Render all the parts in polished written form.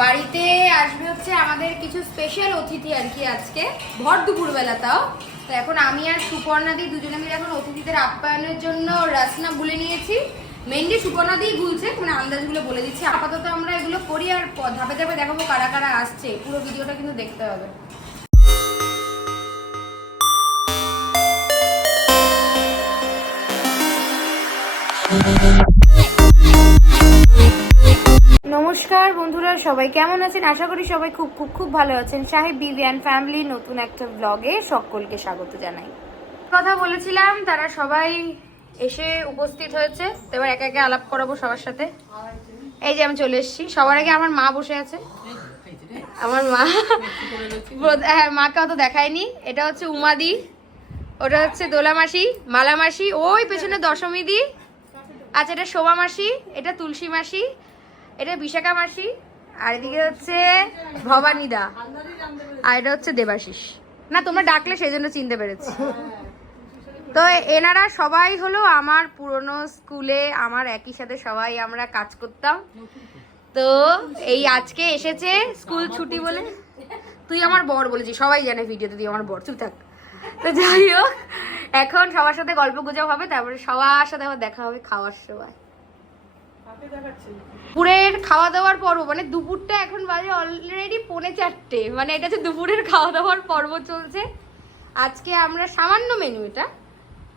বাড়িতে আসবে হচ্ছে আমাদের কিছু স্পেশাল অতিথি আর কি আজকে ভর দুপুরবেলা তাও। তো এখন আমি আর সুপর্ণাদি দুজনে মিলে এখন অতিথিদের আপ্যায়নের জন্য রাসনা গুলে নিয়েছি। মেনলি সুপর্ণাদিই গুলছে, মানে আন্দাজগুলো বলে দিচ্ছি। আপাতত আমরা এগুলো করি আর ধাপে ধাপে দেখাবো কারা কারা আসছে। পুরো ভিডিওটা কিন্তু দেখতে হবে। নমস্কার বন্ধুরা, সবাই কেমন আছেন? আশা করি সবাই খুব খুব খুব ভালো আছেন। সাহেব বিবিয়ান ফ্যামিলি নতুন একটা ব্লগে সকলকে স্বাগত জানাই। কথা বলেছিলাম, তারা সবাই এসে উপস্থিত হয়েছে। এবার একে একে আলাপ করাবো সবার সাথে। এই যে আমি চলে এসেছি। সবার আগে আমার মা বসে আছে। আমার মা, হ্যাঁ মাকে অত দেখায়নি। এটা হচ্ছে উমাদি, ওটা হচ্ছে দোলা মাসি, মালা মাসি, ওই পেছনে দশমী দি। আচ্ছা, এটা শোভা মাসি, এটা তুলসী মাসি, এটা বিশাখা মাসি, আর এদিকে হচ্ছে ভবানীদা, আর এটা হচ্ছে দেবাশিস। না তোমরা ডাকলে সেই জন্য চিনতে পেরেছি। তো এনারা সবাই হলো আমার পুরনো স্কুলে আমার একই সাথে সবাই আমরা কাজ করতাম। তো এই আজকে এসেছে স্কুল ছুটি বলে। তুই আমার বর বলেছিস, সবাই জানে ভিডিওতে তুই আমার বর, চুপ থাক। তো যাই হোক, এখন সবার সাথে গল্প গুজব হবে, তারপরে সবার সাথে আবার দেখা হবে খাওয়ার সময়। দুপুরের খাওয়া দাওয়ার পর্ব, মানে দুপুরটা এখন বাজে অলরেডি 3:45, মানে এটা হচ্ছে দুপুরের খাওয়া দাওয়ার পর্ব চলছে। আজকে আমরা সামান্য মেনু, এটা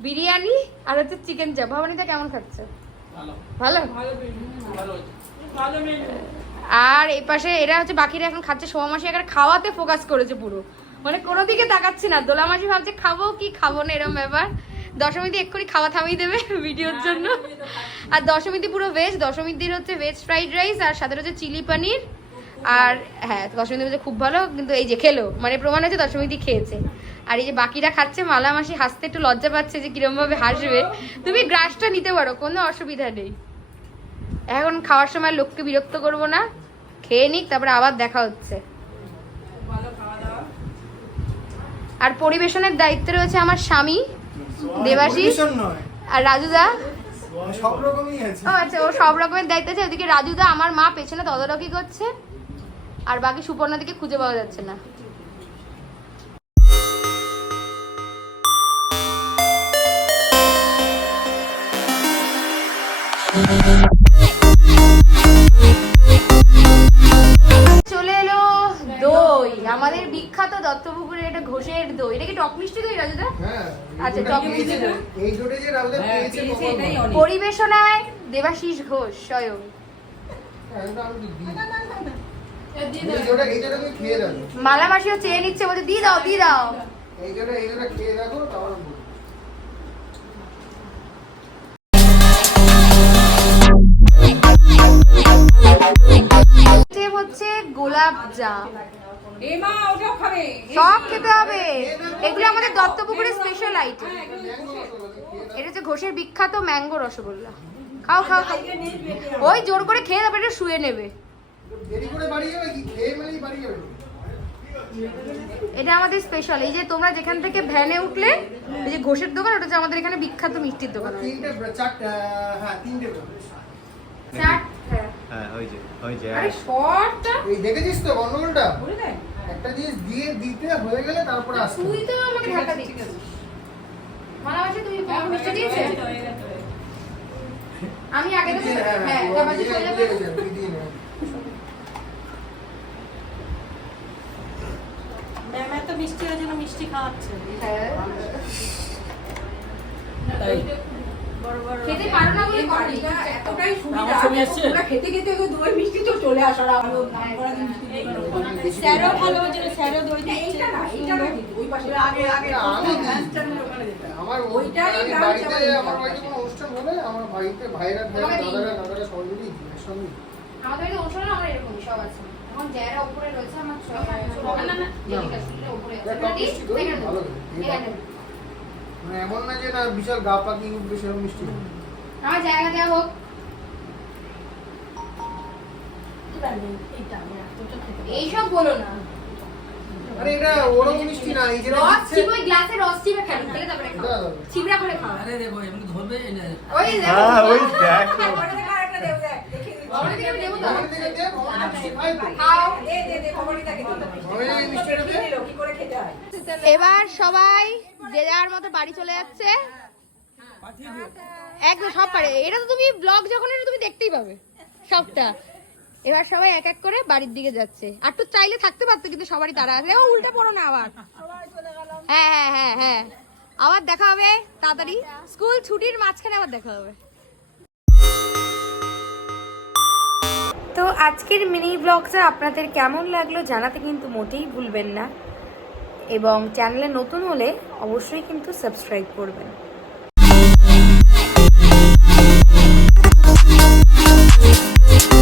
বিরিয়ানি আর হচ্ছে চিকেন চাপ। ভবানীটা কেমন খাচ্ছে? ভালো। আর এই পাশে এরা হচ্ছে বাকিরা এখন খাচ্ছে। সোমা মাসি এখন খাওয়াতে ফোকাস করেছে পুরো, মানে কোনো দিকে তাকাচ্ছি না। দোলা মাসি ভাবছে খাবো কি খাবো না এরকম ব্যাপার। দশমীদি এক্ষুনি খাওয়া থামিয়ে দেবে ভিডিওর জন্য। আর দশমীদি পুরো ভেজ। দশমীদির হচ্ছে ভেজ ফ্রাইড রাইস আর সাথে হচ্ছে চিলি পনির। আর হ্যাঁ, দশমীদি বলছে খুব ভালো, কিন্তু এই যে খেলো মানে প্রমাণ হচ্ছে দশমীদি খেয়েছে। আর এই যে বাকিরা খাচ্ছে, মালা মাসি হাসতে একটু লজ্জা পাচ্ছে যে কিরম ভাবে হাসবে। তুমি গ্রাসটা নিতে পারো, কোনো অসুবিধা নেই। এখন খাওয়ার সময় লোককে বিরক্ত করবো না, খেয়ে নিক, তারপরে আবার দেখা হচ্ছে। আর পরিবেশনের দায়িত্বে রয়েছে আমার স্বামী দেবাশিস আর রাজুদা। সব রকমই আছে। ও আচ্ছা, ও সব রকমের দায়িত্ব আছে। ওদিকে রাজুদা, আমার মা পেছনে তদারকি করছে, আর বাকি সুপর্ণা দিকে খুঁজে পাওয়া যাচ্ছে না। চলে এলো দই, আমাদের বিখ্যাত দত্তপুকুরের এটা ঘোষের দই। এটা কি টক মিষ্টি দই রাজুদা? হ্যাঁ, আচ্ছা, টক মিষ্টি দই। এই জোটে যে রাউদা পেয়েছে পরিবেশনায় দেবাশিস ঘোষ স্বয়ং। মালা মাসিও চেয়ে নিচ্ছে, বলছে দিয়ে দাও দিয়ে দাও। এই জোটে খেয়ে দেখো তাহলে হচ্ছে গোলাপ জাম। সব খেতে হবে, এগুলো আমাদের দত্তপুকুরের স্পেশাল আইটেম। এটা হচ্ছে ঘোষের বিখ্যাত ম্যাঙ্গো রসগোল্লা। খাও খাও খাও, ওই জোর করে খেয়ে তারপরে এটা শুয়ে নেবে। এটা আমাদের স্পেশাল। এই যে তোমরা যেখান থেকে ভ্যানে উঠলে, এই যে ঘোষের দোকান, ওটা হচ্ছে আমাদের এখানে বিখ্যাত মিষ্টির দোকান। দেখেছিস তো গন্ডগোলটা? একটা জিনিস দিয়ে দিতে হয়ে গেলে তারপরে আসতে। তুই তো আমাকে ঢাকা দিচ্ছিস। মালাবাসী তুই মিষ্টি দিয়েছিস? আমি আগে তো হ্যাঁ বাবাজি চলে যাবে। ম্যাম এত মিষ্টি হওয়ার জন্য মিষ্টি খাওয়াচ্ছে। হ্যাঁ, খেতে পারো না বলে করি। এতটাই সুবিধা। তোমরা খেতে খেতে দই মিষ্টি তো চলে আসার আলো নাম করা মিষ্টি। স্যারও ভালো হচ্ছে, স্যারও দই দিচ্ছে। এইটা না, ওই পাশে আগে আমার ওইটাই বাড়িতে আমার বাড়িতে কোনো অনুষ্ঠান হলে আমার বাড়িতে ভাইরা দাদারা সবাই মিলে সঙ্গে আমাদের এই অনুষ্ঠানে আমরা এরকমই সব আছে। এখন যারা উপরে রয়েছে আমার না না ঠিক আছে, উপরে আছে ভালো। মানে এমন না যে না বিশাল গা পাকি উঠবে সেরকম মিষ্টি না। আমার জায়গা দেওয়া হোক। এইসব বলো না। আরে এটা ওরকম মিষ্টি না, এই যে রস চিপে গ্লাসে রস চিপে খেলো, খেলে তারপরে খাও। চিবড়া করে খাও। আরে দেখো এমনি ধরবে না। ওই দেখো, ওই দেখো। ভবানী থেকে দে, ভবানী খাই তো। খাও, দে, ভবানীটাকে দে। ভবানী এই মিষ্টিটা দে। কি করে খেতে হয়? এবার সবাই যে যার মতো বাড়ি চলে যাচ্ছে একদম সব পারে। এটা তো তুমি ব্লগ যখন এটা তুমি দেখতেই পাবে সবটা। এবার সবাই এক এক করে বাড়ির দিকে যাচ্ছে। আর তো চাইলে থাকতে পারতো কিন্তু সবারই তারা আছে। ও উল্টে পড়ো না আবার। হ্যাঁ আবার দেখা হবে তাড়াতাড়ি। স্কুল ছুটির মাঝখানে আবার দেখা হবে। তো আজকের মিনি ব্লগটা আপনাদের কেমন লাগলো জানাতে কিন্তু মোটেই ভুলবেন না, এবং চ্যানেলে নতুন হলে অবশ্যই কিন্তু সাবস্ক্রাইব করবেন।